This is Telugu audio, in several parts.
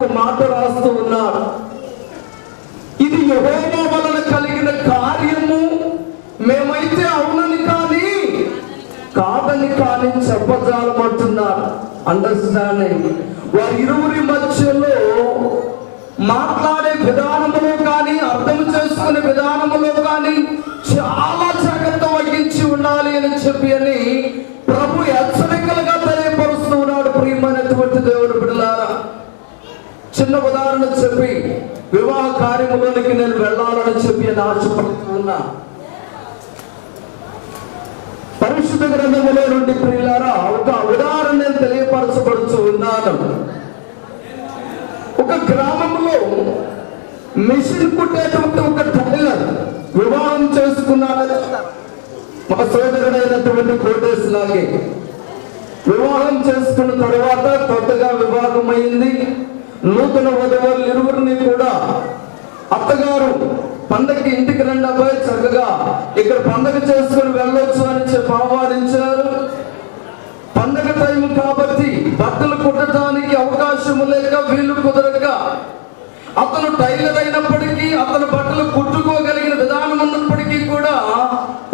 మాట రాస్తూ ఉన్నాడు. ఇది యెహోవా వలన కలిగిన కార్యము, మేమైతే అవునని కానీ కాదని కానీ చెప్పజాలమంటున్నాడు. అండర్స్టాండింగ్. వారి ఇరువురి మధ్యలో మాట్లాడే విధానములో కానీ అర్థం చేసుకునే విధానములో కానీ చాలా జాగ్రత్త వహించి ఉండాలి అని ప్రభు హెచ్చరికలుగా తెలియపరుస్తూ ఉన్నాడు. ప్రియమైనటువంటి దేవుడు బిడ్డలారా, చిన్న ఉదాహరణ చెప్పి వివాహ కార్యములోనికి నేను వెళ్ళాలని అని ఆశపడుతూ ఉన్నా. పరిశుద్ధ గ్రంథములో నుండి ప్రియులారా ఒక ఉదాహరణ నేను తెలియపరచబడుతూ ఉన్నాను. ఒక గ్రామంలో మిషన్ కుట్టేటువంటి ఒక టైలర్ వివాహం చేసుకున్నాడని మా సోదరుడైనటువంటి కోటేశ్ లాగే వివాహం చేసుకున్న తర్వాత కొత్తగా వివాహం అయింది. నూతన వధువులు ఇరువురిని కూడా అత్తగారు పండగకి ఇంటికి రండి అబ్బాయి, చక్కగా ఇక్కడ పండగ చేసుకుని వెళ్ళొచ్చు అని ఆహ్వానించారు. పండగ టైం కాబట్టి బట్టలు కుట్టడానికి అవకాశం లేక వీలు కుదరక అతను టైలర్ అయినప్పటికీ అతను బట్టలు కుట్టుకోగలిగిన విధానం ఉన్నప్పటికీ కూడా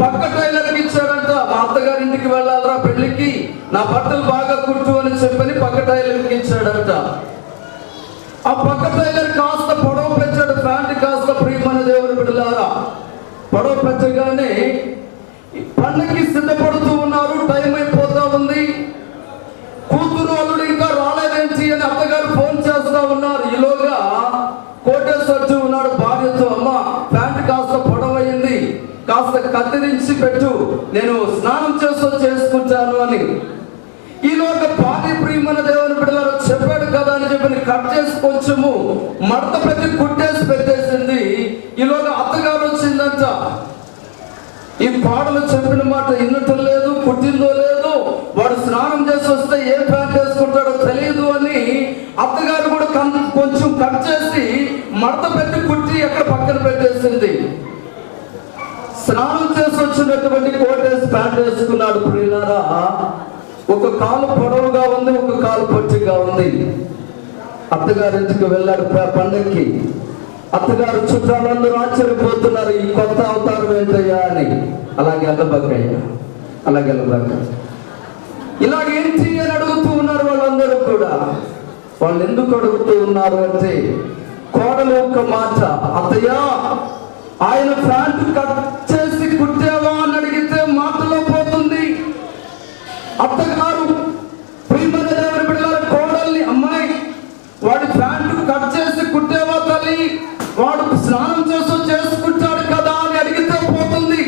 పక్క టైలర్కి ఇచ్చాడంట. మా అత్తగారింటికి వెళ్ళాలరా పెళ్లికి, నా బట్టలు బాగా కుట్టు అని పక్క టైలర్కి ఇచ్చాడంట. ఆ పక్క టైలర్ కాస్త పొడవు పెంచాడు, ప్యాంట్ కాస్త. ప్రియమైన దేవుని బిడ్డలారా, పొడవు పెంచగానే పండగకి సిద్ధపడుతూ ఉన్నారు. టైం అయిపోతా ఉంది. కూతురు అల్లుడు ఇంకా రాలేదేంటి అని అత్తగారు ఫోన్ చేస్తా ఉన్నారు. ఈలోగా కోటేశ్ వచ్చి ఉన్నాడు భార్యతో, అమ్మ ప్యాంట్ కాస్త పొడవయింది, కాస్త కత్తిరించి పెట్టు, నేను స్నానం చేసుకుంటాను అని. ఈలోగా భార్య ప్రియమైన దేవుని బిడ్డలారా చెప్పాడు కదా అని కట్ చేసి కొంచెము మడత పెట్టి కుట్టేసి పెట్టేసింది. ఈలోగా అత్తగారు వచ్చిందంట. ఈ పాటలు చెప్పిన మాట ఇన్నటం లేదు, కుట్టిందో లేదు, వాడు స్నానం చేసి వస్తే ఏ ప్యాంట్ వేసుకుంటాడో తెలియదు అని అత్తగారు కూడా కొంచెం కట్ చేసి మడత పెట్టి కుట్టి ఎక్కడ పక్కన పెట్టేసింది. స్నానం చేసి వచ్చినటువంటి కోటేసి ప్యాంట్ వేసుకున్నాడు. ప్రియులారా, ఒక కాలు పొడవుగా ఉంది, ఒక కాలు పొట్టిగా ఉంది. అత్తగారింటికి వెళ్ళాడు పండగకి. అత్తగారు చుట్టాలందరూ ఆశ్చర్యపోతున్నారు, ఈ కొత్త అవతారం ఏంటయ్యా అని. అలాగే అల్లబక్కయ్యా, అలాగే అల్లబక్క, ఇలాగేంటి అని అడుగుతూ ఉన్నారు వాళ్ళందరూ కూడా. వాళ్ళు ఎందుకు అడుగుతూ ఉన్నారు అంటే కోడలు ఒక మాట, అత్తయ్యా ఆయన ప్యాంటు కట్ చేసి కుట్టావా అని అడిగితే మాటలో పోతుంది. అత్తగారు ప్రియమైన దేవుని బిడ్డలారా కోడల్ని, అమ్మాయి వాడి ప్యాంటు కట్ చేసి కుట్టేవా తల్లి, వాడు స్నానం చేసుకుంటాడు కదా అని అడిగితే పోతుంది.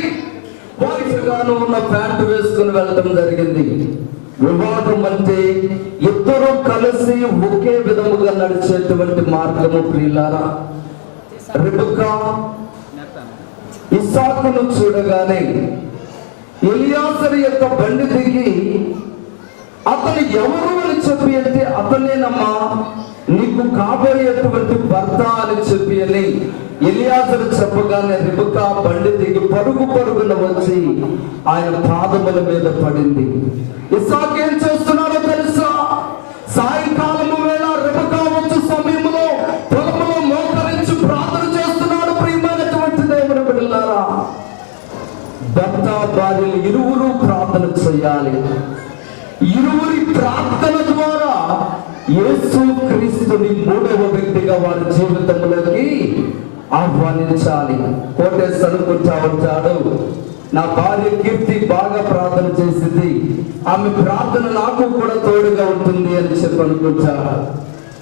వారిగాను ఉన్న ప్యాంటు వేసుకుని వెళ్ళడం జరిగింది. వివాహం అంటే ఇద్దరు కలిసి ఒకే విధముగా నడిచేటువంటి మార్గము. ప్రియులారా, రెబెక్కా ఇస్సాకును చూడగానే ఎలియాజరు యొక్క బండి దిగి అతను ఎవరు అని అంటే అతనేనమ్మా నీకు కాబోయేటువంటి భర్త అని ఎలియాజరు చెప్పగానే రెబెక్కా బండి దిగి పరుగున వచ్చి ఆయన పాదముల మీద పడింది. ఇస్సాకు ఏం చేస్తున్నాడో తెలుసా? సాయంకాలము వేళ రెబెక్కా వచ్చే సమయంలో పొలంలో మోకరించి ప్రార్థన చేస్తున్నాడు. ప్రియమైనటువంటి దేవుని బిడ్డలారా, భర్త భార్యలు ఇరువురు ప్రార్థన చేయాలి. ఇరువురి ప్రార్థన ద్వారా యేసు క్రీస్తుని మూడవ వ్యక్తిగా వారి జీవితంలోకి ఆహ్వానించాలి. కోటేశ్ అనుకుంటా ఉంటాడు, నా భార్య కీర్తి బాగా ప్రార్థన చేసింది, ఆమె ప్రార్థన నాకు కూడా తోడుగా ఉంటుంది అని అనుకుంటాడు.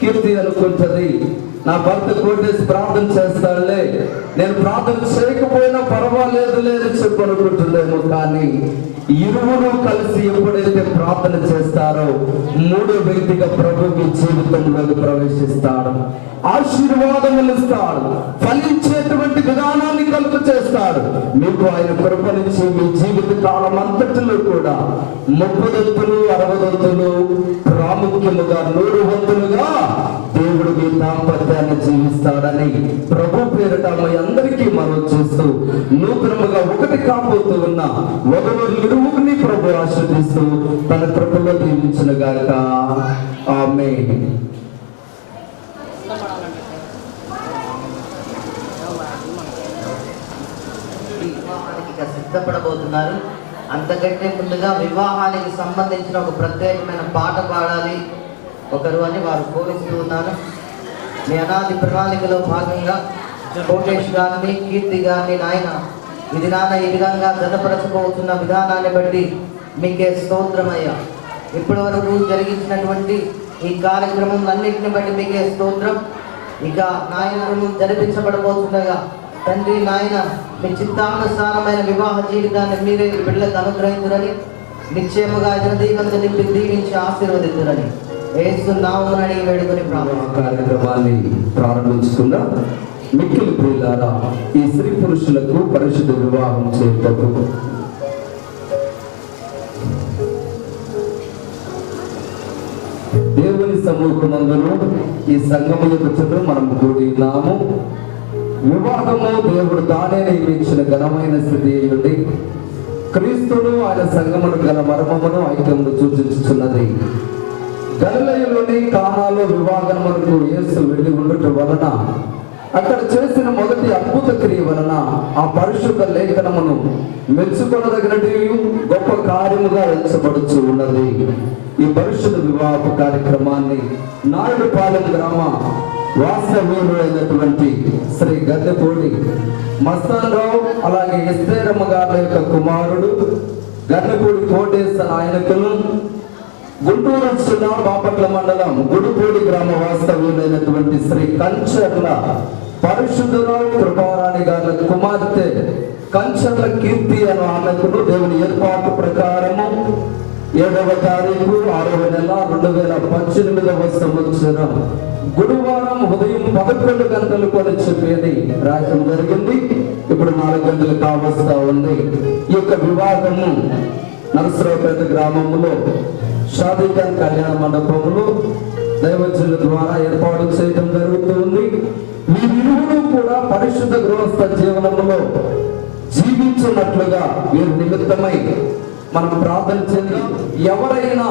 కీర్తి అనుకుంటది, నా భర్త కోటేశ్ ప్రార్థన చేస్తాడులే, నేను ప్రార్థన చేయకపోయినా పర్వాలేదులే అని అనుకుంటుందేమో. కానీ ఇరువురు కలిసి ఎప్పుడైతే ప్రార్థన చేస్తారో మూడో వ్యక్తిగా ప్రభువు జీవితంలోకి ప్రవేశిస్తాడు, ఆశీర్వాదములు ఇస్తాడు, ఫలించేటువంటి విధానాన్ని కలుగు చేస్తాడు. మీకు ఆయన కృపనిచ్చి మీ జీవిత కాలం అంతటిలో కూడా 30 60 ప్రాముఖ్యముగా 100 వంతులుగా దేవుడు మీ దాంపత్యాన్ని జీవిస్తాడని ప్రభు పేరిట మీ అందరికీ మనం చేస్తూ నూతనముగా ఒకటి కాబోతూ ఉన్న వధువులు ఇరువురిని ప్రభు ఆశీర్వదిస్తూ తన కృపలో దీవించును గాక. ఆమేన్. వివాహానికి ఇక సిద్ధపడబోతున్నారు. అంతకంటే ముందుగా వివాహానికి సంబంధించిన ఒక ప్రత్యేకమైన పాట పాడాలి ఒకరు అని వారు కోరుతూ ఉన్నారు. మీ అనాది ప్రణాళికలో భాగంగా కోటేష్ గారిని, కీర్తి గారిని నాయన ఇది నాన్న ఈ విధంగా జతపరచుకోతున్న విధానాన్ని బట్టి మీకే స్తోత్రమయ్యా. ఇప్పటి వరకు జరిగించినటువంటి ఈ కార్యక్రమం బట్టి మీకే స్తోత్రం. ఇక నాయన జరిపించబడబోతుండగా తండ్రి నాయన మీ చిత్తానుసారమైన వివాహ జీవితాన్ని మీరే బిడ్డలకు అనుగ్రహించురని, నిశ్చయముగా దీవెనలు నింపి దీవించి ఆశీర్వదించురని యేసు నామమున వేడుకొని కార్యక్రమాన్ని ప్రారంభించుకుందాం. మిక్కిలి ప్రియులారా, ఈ స్త్రీ పురుషులకు పరిశుద్ధ వివాహం చేయుటకు దేవుని సముఖమందును ఈ సంఘము యొక్క మనం కూడి ఉన్నాము. వివాహము దేవుడు తానే నియమించిన ఘనమైన స్థితి అయ్యుండి క్రీస్తును ఆయన సంఘమును గల మర్మమును ఐక్యమును సూచించుచున్నది. గలిలయలోని కానాలో వివాహమునకు యేసు వెళ్ళి ఉండటం వలన అక్కడ చేసిన మొదటి అద్భుత క్రియ వలన ఆ పరిశుద్ధ లేఖనమును మెచ్చుకొనదగినటి గొప్ప కార్యముగా ఎంచబడుచు ఉన్నది. ఈ పరిశుద్ధ వివాహ కార్యక్రమాన్ని నాయుడుపాలెం గ్రామ వాస్తవ్యుడైనటువంటి శ్రీ గద్దెపూడి మస్తానరావు అలాగే ఎస్తేరమ్మ గారి యొక్క కుమారుడు గద్దెపూడి కోటేశ నాయకులు, గుంటూరు జిల్లా బాపట్ల మండలం గుడిపూడి గ్రామ వాస్తవ్యుడైనటువంటి శ్రీ కంచర్ల పరిశుద్ధరావు కృపారాణి గారి కుమార్తె కంచర్ల కీర్తి అనే ఆమెకు దేవుని ఏర్పాటు ప్రకారము 7వ తారీఖు 6వ నెల 2018వ సంవత్సరం గురువారం ఉదయం 11 గంటలకు అని చెప్పేది రాయటం జరిగింది. ఇప్పుడు 4 గంటలు కావస్తా ఉంది. ఈ యొక్క వివాహము నరసరావుపేట గ్రామంలో షాదీఖాన్ కళ్యాణ మండపంలో దైవజనుల ద్వారా ఏర్పాటు చేయడం జరుగుతుంది. వీరిరువురు కూడా పరిశుద్ధ గృహస్థ జీవనంలో జీవించినట్లుగా వీరి నిమిత్తమై మనం ప్రార్థన చేద్దాం. ఎవరైనా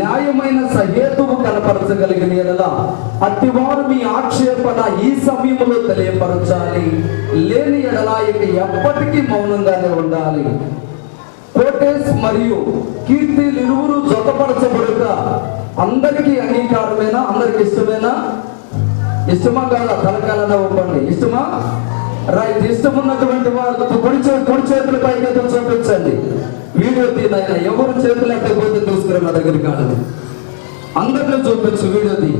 న్యాయమైన సహేతువు కనపరచగలిగిన ఎడల అట్టివారు మీ ఆక్షేపణ ఈ సమయంలో తెలియపరచాలి. లేని ఎడల ఇక ఎప్పటికీ మౌనంగానే ఉండాలి. కోటేష్ మరియు కీర్తి ఇరువురు జతపరచబడుట అందరికీ అంగీకారమేనా? అందరికి ఇష్టమేనా? ఇష్టమా కాదా? తలకాలనే ఒప్పండి. ఇష్టమా? రైట్. ఇష్టం ఉన్నటువంటి వారు కుడి చేతుల పైకి చూపించండి. వీడియో తీనైనా ఎవరు చేతులు ఎక్కకపోతే చూసుకురా నా దగ్గరికి కాదు. అందరిలో చూపించు వీడియో తీ.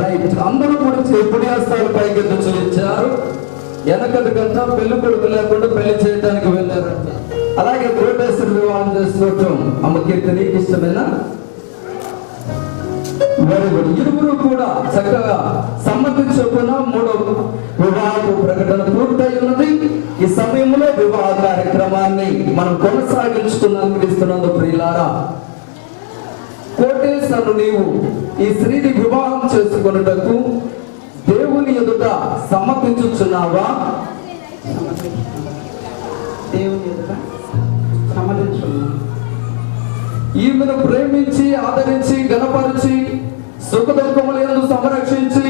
రైట్. అందరూ కూడా ఎప్పుడు హస్తాల పైకి చూపించారు. వెనకటికంతా పెళ్లి కొడుకు లేకుండా పెళ్లి చేయడానికి వెళ్ళారంట. అలాగే కోటేశ్వర వివాహం చేసుకోవటం అమ్మ కీర్తి నీకు ఇష్టమేనా? ఇరువురు కూడా చక్కగా సమ్మతించకుండా 3వ వివాహ ప్రకటన పూర్తయి ఉన్నది. ఈ సమయంలో వివాహ కార్యక్రమాన్ని మనం కొనసాగించుకున్నాం. క్రీస్తునందు ప్రియులారా, కోటేశ్వరు నీవు ఈ స్త్రీని వివాహం చేసుకున్నటకు దేవుని ఎదుట సమ్మతించుచున్నావా? దేవుని ఎదుట సమ్మతించున్నావా? ఈమెను ప్రేమించి ఆదరించి గణపరిచి సుఖదుఖములందు సంరక్షించి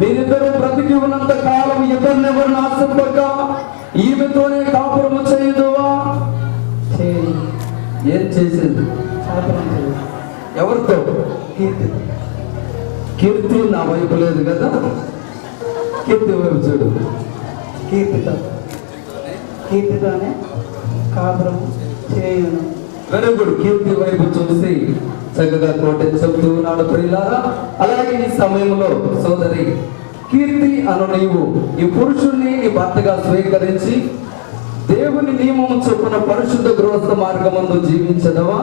మీరిద్దరూ బ్రతికి ఉన్నంత కాలం ఇద్దరినెవరిని ఆశింపక ఈమెతోనే కాపురము చేయదువా? ఏం చేసింది? ఎవరితో? కీర్తి. కీర్తి నా వైపు లేదు కదా, కీర్తి వైపు చూడు. కీర్తితోనే కాపురము చేయును. Very good. కీర్తి వైపు చూసి చక్కగా కోటేశ్వర చెబుతూ ఉన్నాడు ప్రియులారా. అలాగే ఈ సమయంలో సోదరి కీర్తి అను నీవు ఈ పురుషుణ్ణి నీ భర్తగా స్వీకరించి దేవుని నియమము చొప్పున పరిశుద్ధ గృహస్థ మార్గమందు జీవించదవా?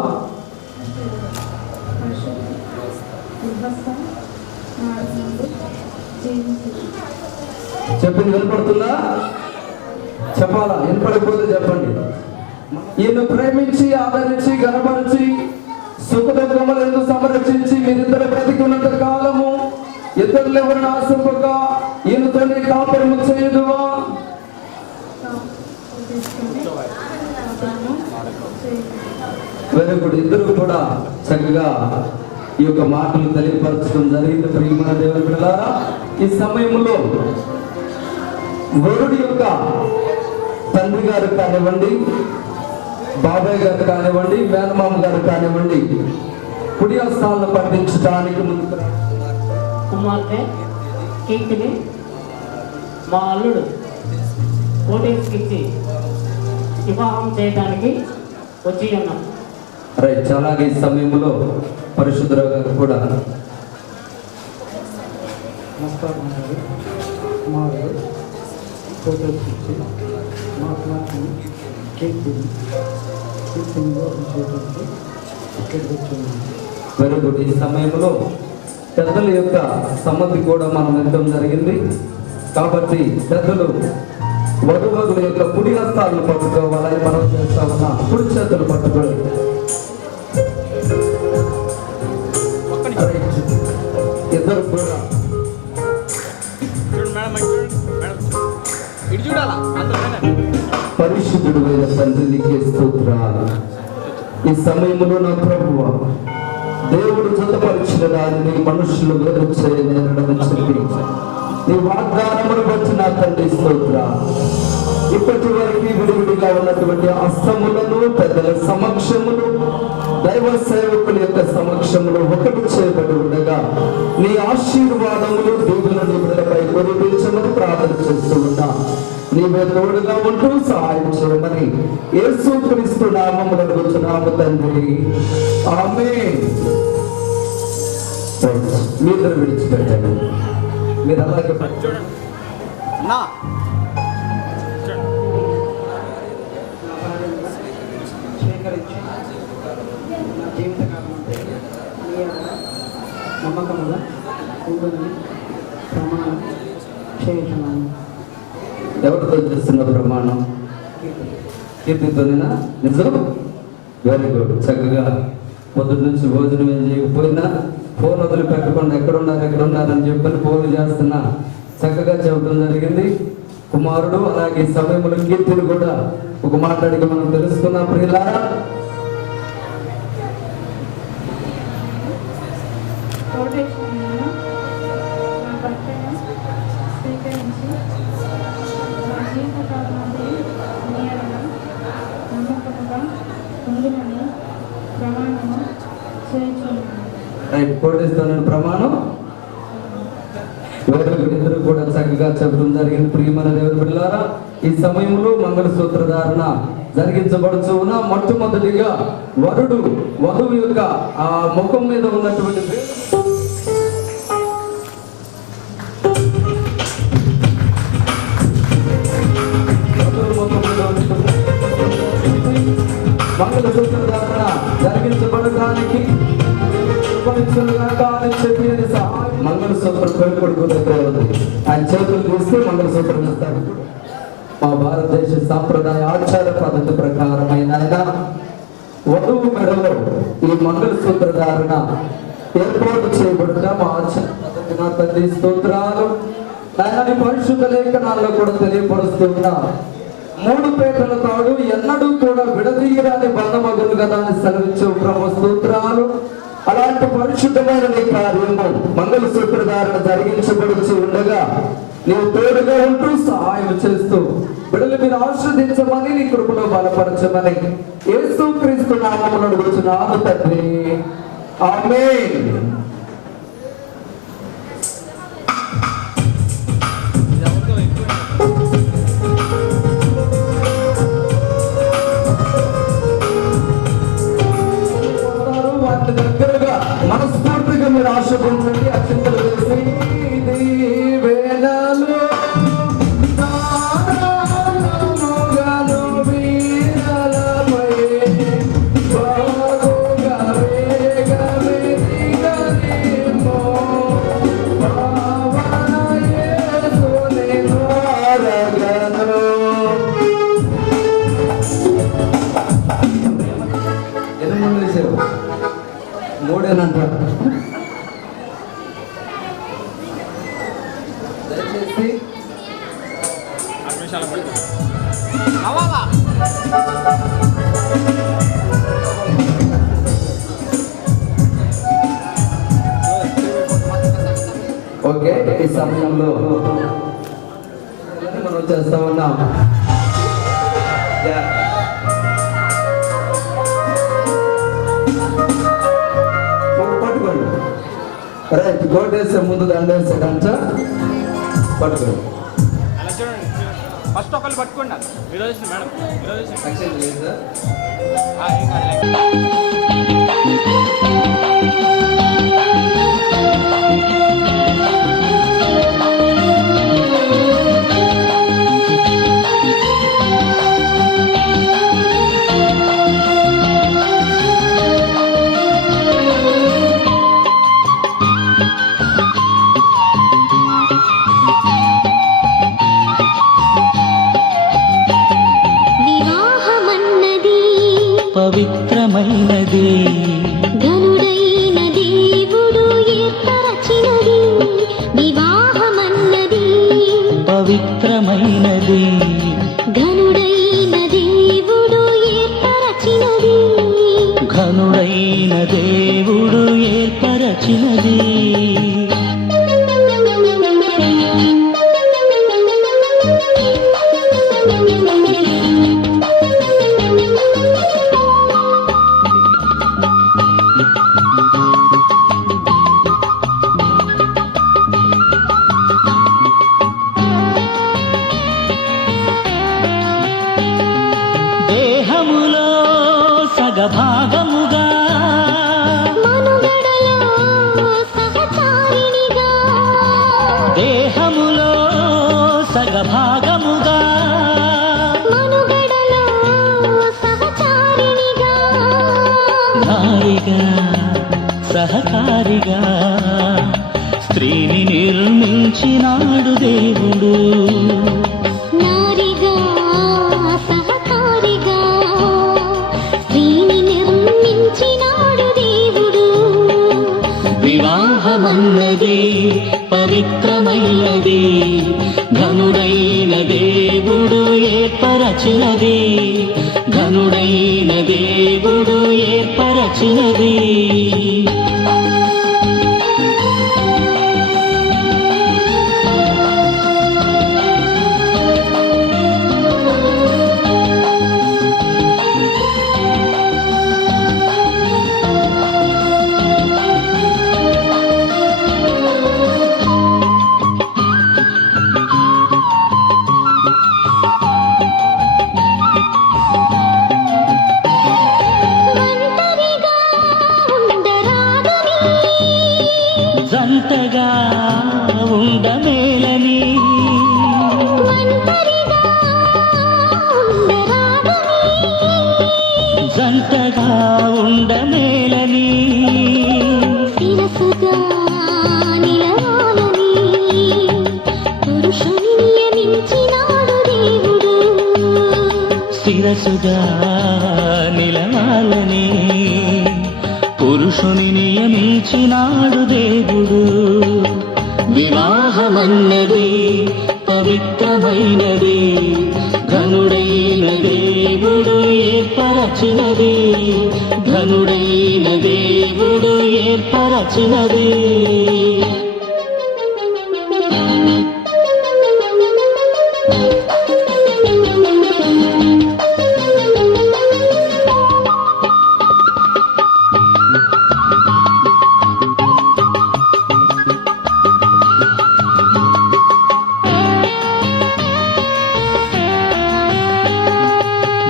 చెప్పింది వినపడుతుందా? చెప్పాలా? వినపడకపోతే చెప్పండి. ఈయన ప్రేమించి ఆదరించి గణపరిచి సుఖదుఖములందు సంరక్షించి మీరిద్దరు బ్రతికున్నంత కాలము ఇద్దరు ఎవరిని ఆశింపక ఈయనతోనే కాపురము చేయదువా? Very good. ఇద్దరు కూడా చక్కగా ఈ యొక్క మాటలు తెలియపరచడం జరిగింది. ప్రియమైన దేవుని బిడ్డలారా, ఈ సమయంలో వరుడి యొక్క తండ్రి గారు కానివ్వండి, బాబాయ్ గారు కానివ్వండి, మేనమామ గారు కానివ్వండి, కుడి హస్తాలను పట్టించడానికి ముందుకు కుమార్తె కీర్తిని మా అల్లుడు కోటేశ్వరికి వివాహం చేయడానికి వచ్చి ఉన్నాం. రైట్. అలాగే ఈ సమయంలో పరిశుద్ధరావు గారు కూడా నమస్కారం గారు కుమారుడు ఫోటోకి మా కుమార్తెని కీర్తిని వివాహం చేయడానికి ఇక్కడికి వచ్చి వెరీ గుడ్. ఈ సమయంలో పెద్దల యొక్క సమ్మతి కూడా మనం వినడం జరిగింది. కాబట్టి పెద్దలు వధువరుల యొక్క కుడి హస్తాలను పట్టుకోవాలని మనం చేస్తా ఉన్నాం. కుడి చేతులు పట్టుకోవాలి. ఇద్దరు కూడా పరిశుద్ధుడు అయిన తండ్రి నీకే స్తోత్రాలు. ఈ సమయంలో నా ప్రభువా, దేవుడు జతపరిచిన దానిని మనుషులు వేరు చేయలేరని చెప్పి నీ వాగ్దానమును బట్టి నా తండ్రి స్తోత్రాలు. ఇప్పటి వరకు విడివిడిగా ఉన్నటువంటి హస్తములను పెద్దల సమక్షములు, దైవ సేవకుల యొక్క సమక్షములు ఒకటి చేయబడి ఉండగా నీ ఆశీర్వాదములు దేవుని బిడ్డలపై కురిపించమని ప్రార్థన చేస్తూ ఉన్నా. నీవే తోడుగా ఉంటూ సహాయం చేయమని యేసుక్రీస్తు నామములో అడుగుచున్నాము తండ్రి, ఆమేన్. మీద్దరు విడిచిపెట్టాడు. మీరు అలాగే స్వీకరించి నా జీవితకాలం నమ్మకముగా ఉందని ప్రమాణం చేస్తున్నాను. ఎవరితో చేస్తున్న ప్రమాణం? కీర్తితోనేనా? నిజం? Very good. చక్కగా పొద్దున్న నుంచి భోజనం ఏం చేయకపోయినా ఫోన్ వదిలి పెట్టకుండా ఎక్కడున్నారని చెప్పని ఫోన్ చేస్తున్నా చక్కగా చెప్పడం జరిగింది. కుమారుడు అలాగే ఈ సమయంలో కీర్తిని కూడా ఒక మాట్లాడికి మనం తెలుసుకున్నాం. ప్రియులారా, కోటేశ్వరుని ప్రమాణం ఇద్దరు కూడా చక్కగా చెప్పడం జరిగింది. ప్రియమైన దేవుని బిడ్డలారా, ఈ సమయంలో మంగళసూత్ర ధారణ జరిగించబడుతూ ఉన్న మొట్టమొదటిగా వధువు యొక్క ఆ ముఖం మీద ఉన్నటువంటి మంగళసూత్ర ధారణ జరిగించబడడానికి మంగళసూత్రం పెళ్ళికొడుకు దగ్గర ఉంది. ఆయన చేతులు తీస్తే మంగళసూత్రం ఇస్తారు. మా భారతదేశ సాంప్రదాయ ఆచార పద్ధతి ప్రకారమైన వధువు మెడలో ఈ మంగళసూత్ర ధారణ ఏర్పాటు చేయబడుట మా ఆచార పద్ధతి. నా తండ్రి స్తోత్రాలు. ఆయన పరిశుద్ధ లేఖనాల్లో కూడా తెలియపరుస్తున్నా 3 పేటల తాడు ఎన్నడూ కూడా విడదీయరాని బంధమగును కదా అని సెలవించు ప్రభు స్తోత్రాలు. అలాంటి పరిశుద్ధమైన నీ కార్యము మంగళసూత్ర ధారణ జరిగించబడుచు ఉండగా నీవు తోడుగా ఉంటూ సహాయం చేస్తూ బిడ్డలు మీరు ఆశ్రదించమని నీ కృపలో బలపరచమని యేసుక్రీస్తు నామములో అడుగుచున్నాను తండ్రి, ఆమేన్. దగ్గరగా మనస్ఫూర్తిగా మీరు ఆశపడండి. అత్యంతలు వేసి వేళలో మూడేనంటారు. దయచేసి ఓకే, ఈ సమయంలో మనం చేస్తా ఉన్నాం. పట్టుకోండి, రైట్. గోడేసే ముందు దండేసే కంచ పట్టుకోండి. అలా చూడండి, ఫస్ట్ ఒకళ్ళు పట్టుకోండి. మీరు వచ్చి మేడం, మీరు వచ్చి యాక్షన్ లేదు సార్. ఏం కాదు. వివాహమన్నది పవిత్రమైనది, ఘనుడైన దేవుడు ఏర్పరచినది. వివాహమన్నది పవిత్రమైనది, ఘనుడైన దేవుడు ఏర్పరచినది. ఘనుడైన దేవుడు ఏర్పరచినది. దేహములో సగభాగముగా, మనుగడలో సహచారిణిగా, దేహములో సగభాగముగా, మనుగడలో సహచారిణిగా, నారిగా సహకారిగా స్త్రీని నిర్మించినాడు దేవుడు. నారిగా సహకారిగా స్త్రీని నిర్మించినాడు దేవుడు. వివాహమన్నది పవిత్రమైనది, ఘనుడైన దేవుడు ఏర్పరచినది. ఘనుడైన దేవుడు ఏర్పరచినది. ఒంటరిగా ఉండరాదని, జంటగా ఉండమేలని, ఒంటరిగా ఉండరాదని, జంటగా ఉండమేలని, శిరసుగా నిలవాలని పురుషుని నియమించినాడు దేవుడు. శిరసుగా నిలవాలని పురుషుని నియమించినాడు దేవుడు. వివాహమన్నది పవిత్రమైనది, ఘనుడైన దేవుడు ఏర్పరచినది. ఘనుడైన దేవుడు ఏర్పరచినది.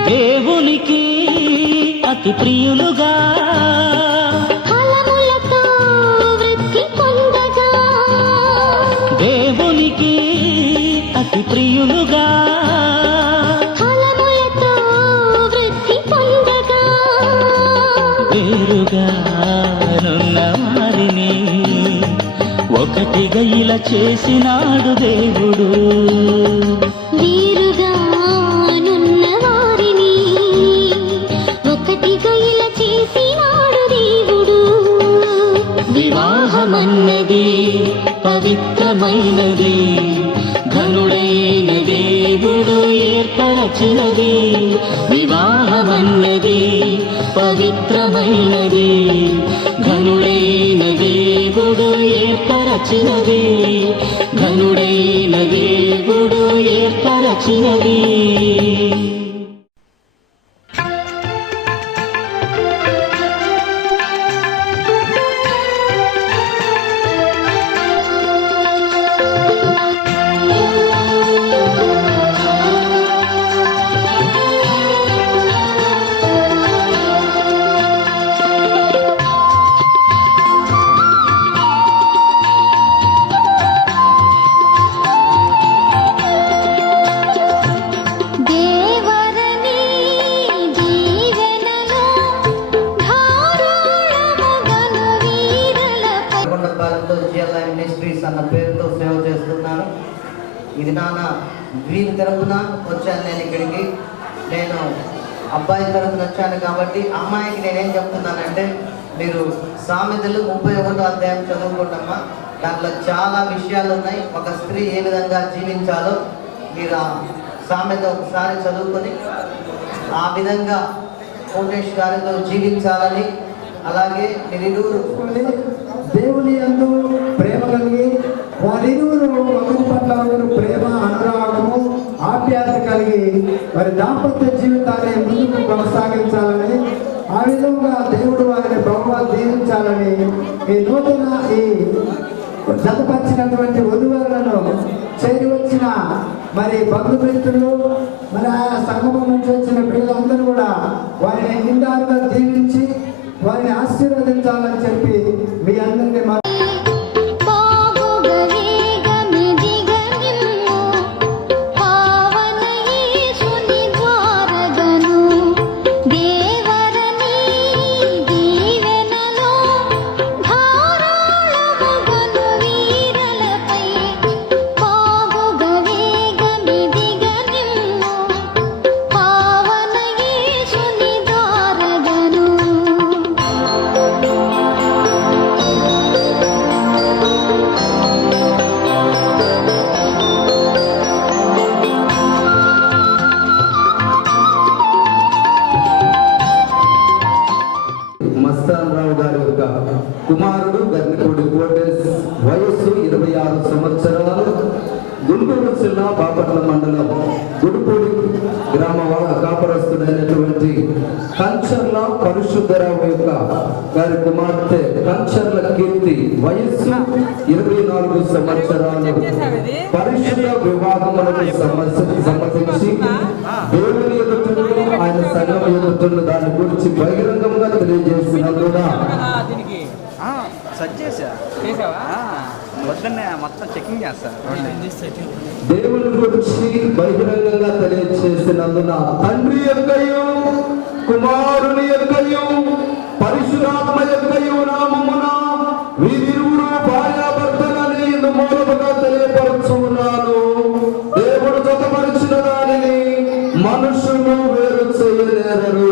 దేవునికి అతి ప్రియులుగా, ఫలములతో వృద్ధి పొందగా, దేవునికి అతి ప్రియులుగా, ఫలములతో వృద్ధి పొందగా, వేరుగా నున్న వారిని ఒకటిగా ఇలా చేసినాడు దేవుడు. వీరుగా నున్న వారిని ఒకటిగా ఇలా చేసినాడు దేవుడు. వివాహమన్నది పవిత్రమైనది, ఘనుడైన దేవుడు ఏర్పరచినది. వివాహమన్నది పవిత్రమైనది, ఘనుడైన దేవుడు ఏర్పరచినది. ఏర్పరచినది, ఘనుడైన దేవుడు ఏర్పరచినది. దేవరని జీవనలో ధారాళముగను వీరలపై కొండపాలెంలో జిఎల్ఐ మినిస్ట్రీస్ అన్న పేరుతో సేవ చేస్తున్నాను. ఇది నాన్న వీరి తరపున వచ్చాను. నేను ఇక్కడికి అబ్బాయి తరపున వచ్చాను కాబట్టి అమ్మాయికి నేనేం చెప్తున్నానంటే, మీరు సామెతలు 31వ అధ్యాయం చదువుకుంటామా. దాంట్లో చాలా విషయాలు ఉన్నాయి. ఒక స్త్రీ ఏ విధంగా జీవించాలో మీరు ఆ సామెత ఒకసారి చదువుకొని ఆ విధంగా కోటేష్ గారితో జీవించాలని, అలాగే మీరిరువురు దేవుని యందు ప్రేమ కలిగి వారిరువురు ఒకరి పట్ల ఒకరు ప్రేమ, అనురాగము, ఆప్యాయత కలిగి వారి దాంపత్య జీవితాన్ని ముందుకు కొనసాగించాలని, ఆ విధంగా దేవుడు వారిని బహుగా దీవించాలని ఈ నూతన ఈ జతపరిచినటువంటి వధువులను చేరి వచ్చిన మరి బంధుమిత్రులు, మరి ఆ సంగమం నుంచి వచ్చిన పిల్లలందరూ కూడా వారిని నిండారుగా దీవించి వారిని ఆశీర్వదించాలని చెప్పి మీ అందరినీ బాగుగవేగమిదిగనిమ్ము పావన యేసుని ద్వారగను దేవరని దీవెనలో ధారాళముగను వీరలపై బాగుగవేగమిదిగనిమ్ము పావన యేసుని ద్వారగను. మస్తాన్ రావు గారి యొక్క కుమారుడు గర్నిపూడి కోటేశ్, వయస్సు 26 సంవత్సరాలు, గుంటూరు జిల్లా బాపట్ల మండలం గుడిపూడి గ్రామ కాపరస్తుడైనటువంటి కంచర్ల పరిశుద్ధరావు యొక్క గారి కుమార్తె కంచర్ల కీర్తి, వయస్సు 24 సంవత్సరాలు. పరిశుద్ధ వివాహములకు సంబంధించి దేవుని ఎదుటను ఆయన సంఘం ఎదుటను దాని గురించి బహిరంగంగా తెలియజేసినందున మొత్తం చెకింగ్ చేస్తారు. దేవుని గురించి బహిరంగంగా తెలియజేసినందున తండ్రి యొక్కయు కుమారుని యొక్కయు పరిశుద్ధాత్మ యొక్కయు నామమున వీరిరువురు భార్యాభర్తలని ఇందు మూలముగా తెలియపరుచున్నాను. దేవుడు జతపరిచిన దానిని మనుషులు వేరు చేయలేరు.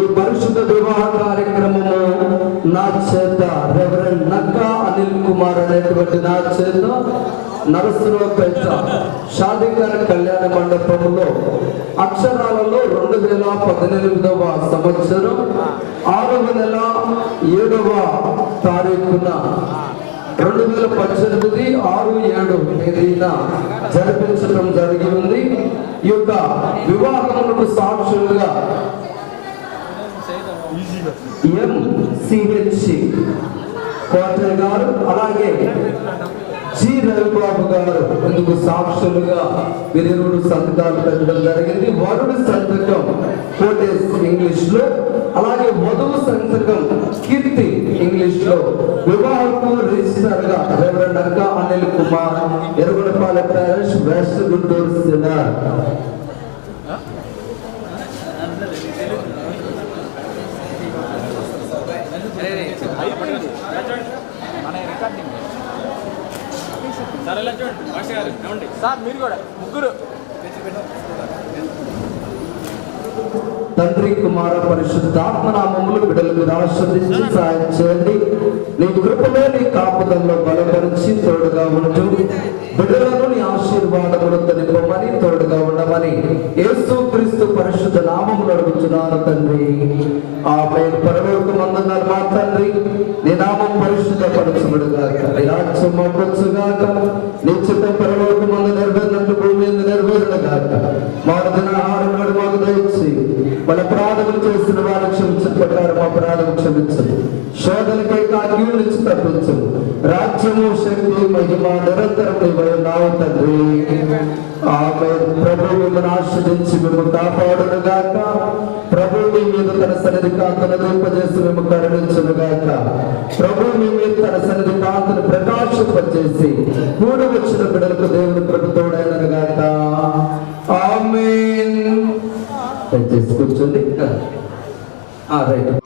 ఈ పరిశుద్ధ వివాహ కార్యక్రమము నా చేత రెవరెండ్ నక్కా అనిల్ కుమార్ అనేటువంటి నా చేత నరసరావుపేట షాదీగారి కళ్యాణ మండపంలో అక్షరాలలో 2018వ సంవత్సరం 6వ నెల 7వ తారీఖున 2018 6/7 తేదీన జరిపించడం జరిగి ఉంది. ఈ యొక్క వివాహములకు సాక్షులుగా MCH కోటయ్య గారు, అలాగే జి రవిబాబు గారు ఇందుకు సాక్షులుగా వీరిరువురు సంతకాలు పెట్టడం జరిగింది. వరుడి సంతకం కోటేశ్ ఇంగ్లీష్ లో, అలాగే వధువు సంతకం కీర్తి ఇంగ్లీష్ లో. వివాహకు రిజిస్టర్ గా reverend Nakka Anil Kumar, Erugudapalem parish, west Guntur జిల్లా. సార్ మీరు కూడా ముగ్గురు తండ్రి కుమార పరిశుద్ధాత్మ నామములు బిడ్డలకు ఆశీర్వదించి సాయం చేయండి. నీ కృపలో నీ కాపుదల్లో బలపరిచి తోడుగా ఉంటూ బిడ్డలను నీ ఆశీర్వాదములతో నింపమని తోడుగా ఉండమని యేసుక్రీస్తు పరిశుద్ధ నామములు అడుగుతున్నాను తండ్రి. ఆమేన్. పరలోకమందున్న మా తండ్రి, నీ నామం పరిశుద్ధపరచబడుగాక, నీ రాజ్యం గాక. నీ చిత్తం పరలోకమందు నెరవేరినట్లు భూమి మీద నెరవేరును గాక. మారుదిన ఆహారం నాడు మాకు దయచి మన అపరాధములు చేసిన వారు క్షమించిన ప్రకారం మా అపరాధము క్షమించదు. శోధనకై కాగ్యం నుంచి తప్పించు. రాజ్యము శక్తి మహిమ నిరంతరం నీవై ఉన్నావు తండ్రి. ఆమేన్. ప్రభు మిమ్మల్ని ఆశ్రదించి మేము కాపాడును గాక. ప్రభు మీ మీద తన సన్నిధి కాంతను దింపజేసి మేము కరుణించును గాక. ప్రభు మీ మీద తన సన్నిధి కాంతను ప్రకాశింపజేసి కూడి వచ్చిన బిడ్డలకు దేవుని ప్రభుత్వడైనను గాక. ఆమేన్. దయచేసి కూర్చోండి. రైట్.